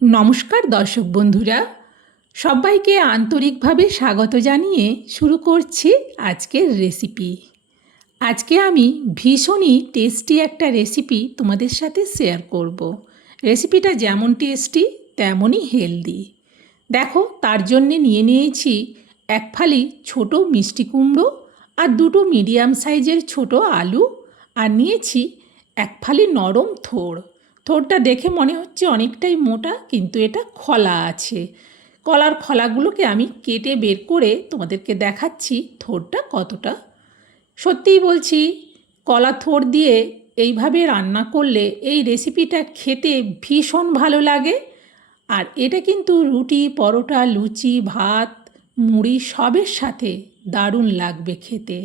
নমস্কার দর্শক বন্ধুরা, সবাইকে আন্তরিকভাবে স্বাগত জানিয়ে শুরু করছি আজকের রেসিপি। আজকে আমি ভীষণই টেস্টি একটা রেসিপি তোমাদের সাথে শেয়ার করব। রেসিপিটা যেমন টেস্টি তেমনই হেলদি। দেখো, তার জন্যে নিয়ে নিয়েছি এক ফালি ছোটো মিষ্টি কুমড়ো আর দুটো মিডিয়াম সাইজের ছোটো আলু, আর নিয়েছি এক ফালি নরম থোড়। থোড়টা দেখে মনে হচ্ছে অনেকটাই মোটা, কিন্তু এটা খোলা আছে। কলার খোলাগুলোকে আমি কেটে বের করে তোমাদেরকে দেখাচ্ছি থোড়টা কতটা। সত্যিই বলছি, কলা থোড় দিয়ে এইভাবে রান্না করলে এই রেসিপিটা খেতে ভীষণ ভালো লাগে। আর এটা কিন্তু রুটি, পরোটা, লুচি, ভাত, মুড়ি সবের সাথে দারুণ লাগবে খেতে।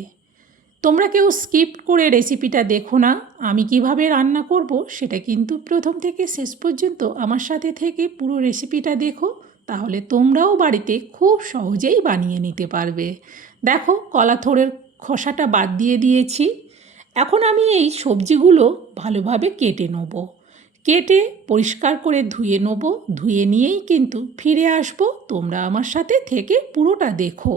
তোমরা কেউ স্কিপ করে রেসিপিটা দেখো না। আমি কিভাবে রান্না করব সেটা কিন্তু প্রথম থেকে শেষ পর্যন্ত আমার সাথে থেকে পুরো রেসিপিটা দেখো, তাহলে তোমরাও বাড়িতে খুব সহজেই বানিয়ে নিতে পারবে। দেখো, কলা থোড়ের খোসাটা বাদ দিয়ে দিয়েছি। এখন আমি এই সবজিগুলো ভালোভাবে কেটে নেব। কেটে পরিষ্কার করে ধুয়ে নেব। ধুয়ে নিয়েই কিন্তু ফিরে আসব। তোমরা আমার সাথে থেকে পুরোটা দেখো।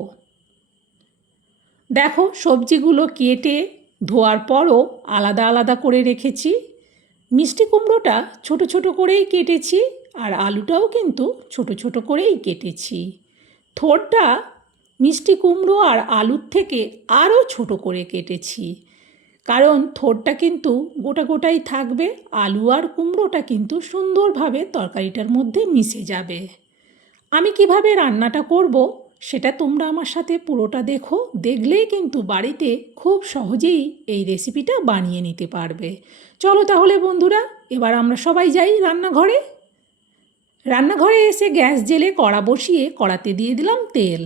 দেখো, সবজিগুলো কেটে ধোয়ার পরও আলাদা আলাদা করে রেখেছি। মিষ্টি কুমড়োটা ছোট ছোট করেই কেটেছি, আর আলুটাও কিন্তু ছোট ছোট করেই কেটেছি। থোড়টা মিষ্টি কুমড়ো আর আলুর থেকে আরও ছোট করে কেটেছি, কারণ থোড়টা কিন্তু গোটা গোটাই থাকবে। আলু আর কুমড়োটা কিন্তু সুন্দরভাবে তরকারিটার মধ্যে মিশে যাবে। আমি কিভাবে রান্নাটা করব সেটা তোমরা আমার সাথে পুরোটা দেখো। দেখলেই কিন্তু বাড়িতে খুব সহজেই এই রেসিপিটা বানিয়ে নিতে পারবে। চলো তাহলে বন্ধুরা, এবার আমরা সবাই যাই রান্নাঘরে। রান্নাঘরে এসে গ্যাস জ্বেলে কড়া বসিয়ে কড়াতে দিয়ে দিলাম তেল।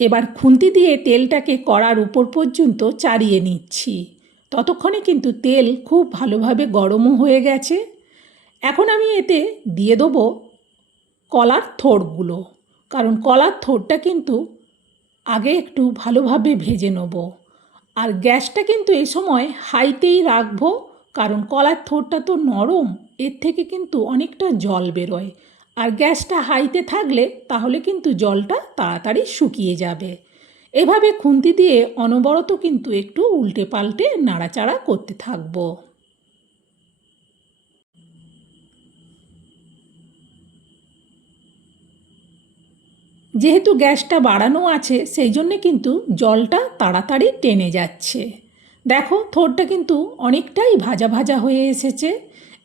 এবার খুন্তি দিয়ে তেলটাকে কড়ার উপর পর্যন্ত চাড়িয়ে নিচ্ছি। ততক্ষণে কিন্তু তেল খুব ভালোভাবে গরমও হয়ে গেছে। এখন আমি এতে দিয়ে দেবো কলার থোড়গুলো, কারণ কলার থোড়টা কিন্তু আগে একটু ভালোভাবে ভেজে নেব। আর গ্যাসটা কিন্তু এই সময় হাইতেই রাখবো, কারণ কলার থোড়টা তো নরম, এর থেকে কিন্তু অনেকটা জল বেরোয়। আর গ্যাসটা হাইতে থাকলে তাহলে কিন্তু জলটা তাড়াতাড়ি শুকিয়ে যাবে। এভাবে খুন্তি দিয়ে অনবরত কিন্তু একটু উল্টে পাল্টে নাড়াচাড়া করতে থাকবো। যেহেতু গ্যাসটা বাড়ানো আছে, সেই জন্যে কিন্তু জলটা তাড়াতাড়ি টেনে যাচ্ছে। দেখো, থোড়টা কিন্তু অনেকটাই ভাজা ভাজা হয়ে এসেছে।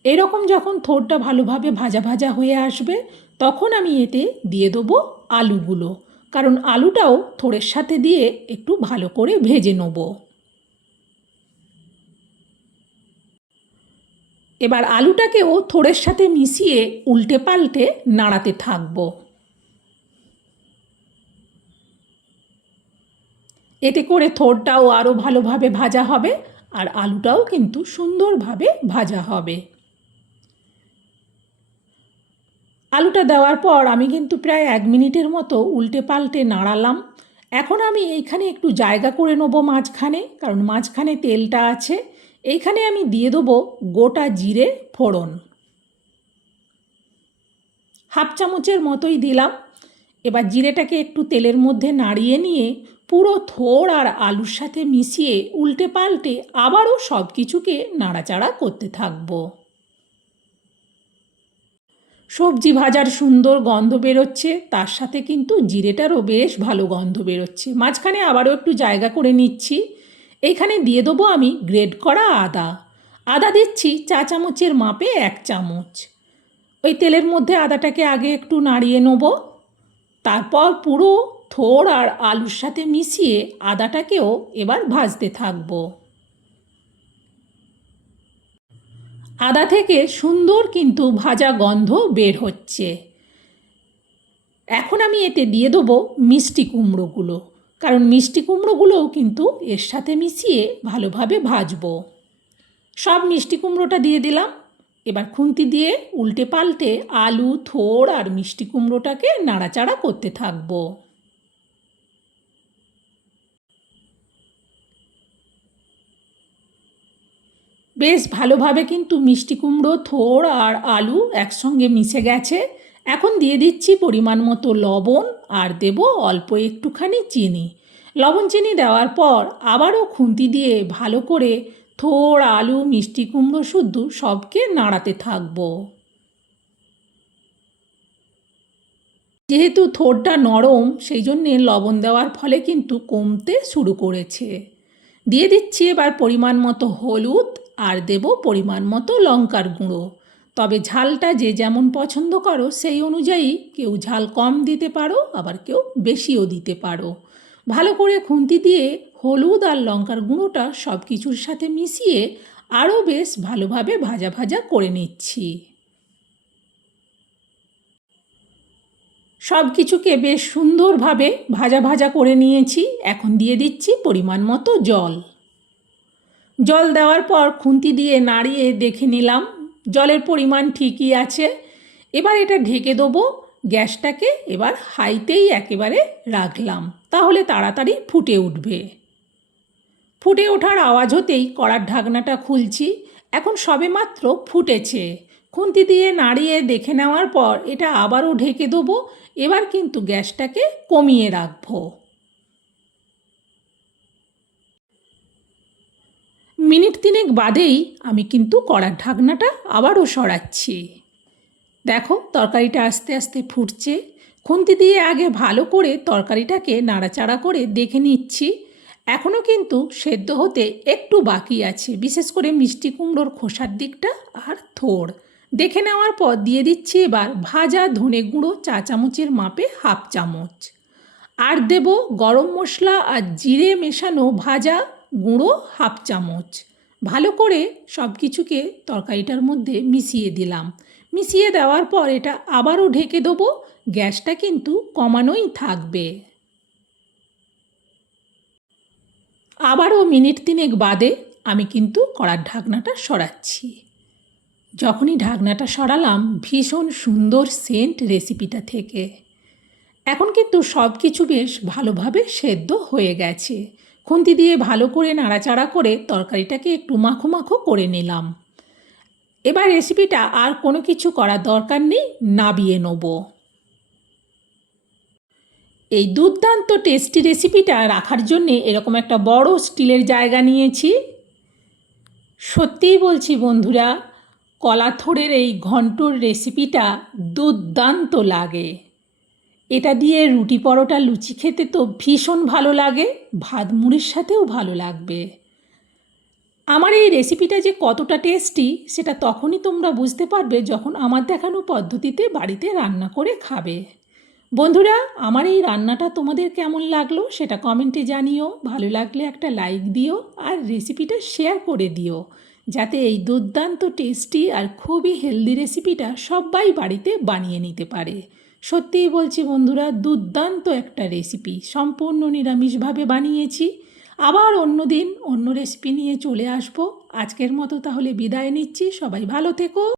এরকম যখন থোড়টা ভালোভাবে ভাজা ভাজা হয়ে আসবে, তখন আমি এতে দিয়ে দেবো আলুগুলো, কারণ আলুটাও থোড়ের সাথে দিয়ে একটু ভালো করে ভেজে নেব। এবার আলুটাকেও থোড়ের সাথে মিশিয়ে উল্টে পাল্টে নাড়াতে থাকবো। এতে করে থোড়টাও আরও ভালোভাবে ভাজা হবে, আর আলুটাও কিন্তু সুন্দরভাবে ভাজা হবে। আলুটা দেওয়ার পর আমি কিন্তু প্রায় 1 মিনিটের মতো উল্টে পাল্টে নাড়ালাম। এখন আমি এইখানে একটু জায়গা করে নেব মাঝখানে, কারণ মাঝখানে তেলটা আছে। এইখানে আমি দিয়ে দেবো গোটা জিরে ফোড়ন, 1/2 চামচের মতোই দিলাম। এবার জিরেটাকে একটু তেলের মধ্যে নাড়িয়ে নিয়ে পুরো থোড় আর আলুর সাথে মিশিয়ে উল্টে পাল্টে আবারও সব কিছুকে নাড়াচাড়া করতে থাকবো। সবজি ভাজার সুন্দর গন্ধ বেরোচ্ছে, তার সাথে কিন্তু জিরেটারও বেশ ভালো গন্ধ বেরোচ্ছে। মাঝখানে আবারও একটু জায়গা করে নিচ্ছি। এইখানে দিয়ে দেবো আমি গ্রেট করা আদা। আদা দিচ্ছি 4 চামচের মাপে 1 চামচ। ওই তেলের মধ্যে আদাটাকে আগে একটু নাড়িয়ে নেব, তারপর পুরো থোড় আর আলুর সাথে মিশিয়ে আদাটাকেও এবার ভাজতে থাকবো। আদা থেকে সুন্দর কিন্তু ভাজা গন্ধ বের হচ্ছে। এখন আমি এতে দিয়ে দেবো মিষ্টি কুমড়োগুলো, কারণ মিষ্টি কুমড়োগুলোও কিন্তু এর সাথে মিশিয়ে ভালোভাবে ভাজবো। সব মিষ্টি কুমড়োটা দিয়ে দিলাম। এবার খুন্তি দিয়ে উল্টে পাল্টে আলু, থোড় আর মিষ্টি কুমড়োটাকে নাড়াচাড়া করতে থাকবো। বেশ ভালোভাবে কিন্তু মিষ্টি কুমড়ো, থোড় আর আলু একসঙ্গে মিশে গেছে। এখন দিয়ে দিচ্ছি পরিমাণ মতো লবণ আর দেব অল্প একটুখানি চিনি। লবণ চিনি দেওয়ার পর আবারও খুন্তি দিয়ে ভালো করে থোড়, আলু, মিষ্টি কুমড়ো শুদ্ধ সবকে নাড়াতে থাকবো। যেহেতু থোড়টা নরম, সেই জন্যে লবণ দেওয়ার ফলে কিন্তু কমতে শুরু করেছে। দিয়ে দিচ্ছি এবার পরিমাণ মতো হলুদ আর দেব পরিমাণ মতো লঙ্কার গুঁড়ো। তবে ঝালটা যে যেমন পছন্দ করো সেই অনুযায়ী কেউ ঝাল কম দিতে পারো, আবার কেউ বেশিও দিতে পারো। ভালো করে খুন্তি দিয়ে হলুদ আর লঙ্কার গুঁড়োটা সব কিছুর সাথে মিশিয়ে আরও বেশ ভালোভাবে ভাজা ভাজা করে নিচ্ছি। সব কিছুকে বেশ সুন্দরভাবে ভাজা ভাজা করে নিয়েছি। এখন দিয়ে দিচ্ছি পরিমাণ মতো জল। জল দেওয়ার পর খুন্তি দিয়ে নাড়িয়ে দেখে নিলাম জলের পরিমাণ ঠিকই আছে। এবার এটা ঢেকে দেবো। গ্যাসটাকে এবার হাইতেই একেবারে রাখলাম, তাহলে তাড়াতাড়ি ফুটে উঠবে। ফুটে ওঠার আওয়াজ হতেই কড়ার ঢাকনাটা খুলছি। এখন সবেমাত্র ফুটেছে। খুন্তি দিয়ে নাড়িয়ে দেখে নেওয়ার পর এটা আবারও ঢেকে দেবো। এবার কিন্তু গ্যাসটাকে কমিয়ে রাখবো। মিনিট তিনেক বাদেই আমি কিন্তু কড়ার ঢাকনাটা আবারও সরাচ্ছি। দেখো তরকারিটা আস্তে আস্তে ফুটছে। খুন্তি দিয়ে আগে ভালো করে তরকারিটাকে নাড়াচাড়া করে দেখে নিচ্ছি। এখনও কিন্তু সেদ্ধ হতে একটু বাকি আছে, বিশেষ করে মিষ্টি কুমড়োর খোসার দিকটা আর থোড়। দেখে নেওয়ার পর দিয়ে দিচ্ছি এবার ভাজা ধনে গুঁড়ো চা চামচের মাপে হাফ চামচ, আর দেব গরম মশলা আর জিরে মেশানো ভাজা গুঁড়ো হাফ চামচ। ভালো করে সব কিছুকে তরকারিটার মধ্যে মিশিয়ে দিলাম। মিশিয়ে দেওয়ার পর এটা আবারও ঢেকে দেবো। গ্যাসটা কিন্তু কমানোই থাকবে। আবারও মিনিট তিনেক বাদে আমি কিন্তু কড়ার ঢাকনাটা সরাচ্ছি। যখনই ঢাকনাটা সরালাম ভীষণ সুন্দর সেন্ট রেসিপিটা থেকে। এখন কিন্তু সব কিছু বেশ ভালোভাবে সেদ্ধ হয়ে গেছে। খুন্তি দিয়ে ভালো করে নাড়াচাড়া করে তরকারিটাকে একটু মাখো মাখো করে নিলাম। এবার রেসিপিটা আর কোনো কিছু করার দরকার নেই, নাবিয়ে নেব। এই দুর্দান্ত টেস্টি রেসিপিটা রাখার জন্যে এরকম একটা বড় স্টিলের জায়গা নিয়েছি। সত্যিই বলছি বন্ধুরা, কলা থোড়ের এই ঘন্টর রেসিপিটা দুর্দান্ত লাগে। এটা দিয়ে রুটি পরোটা লুচি খেতে তো ভীষণ ভালো লাগে, ভাত মুড়ির সাথেও ভালো লাগবে। আমার এই রেসিপিটা যে কতটা টেস্টি সেটা তখনই তোমরা বুঝতে পারবে যখন আমার দেখানো পদ্ধতিতে বাড়িতে রান্না করে খাবে। বন্ধুরা, আমার এই রান্নাটা তোমাদের কেমন লাগলো সেটা কমেন্টে জানিও। ভালো লাগলে একটা লাইক দিও আর রেসিপিটা শেয়ার করে দিও, যাতে এই দুর্দান্ত টেস্টি আর খুবই হেলদি রেসিপিটা সবাই বাড়িতে বানিয়ে নিতে পারে। সত্যিই বলছি বন্ধুরা, দুর্দান্ত একটা রেসিপি, সম্পূর্ণ নিরামিষভাবে বানিয়েছি। আবার অন্য দিন অন্য রেসিপি নিয়ে চলে আসবো। আজকের মতো তাহলে বিদায় নিচ্ছি। সবাই ভালো থেকো।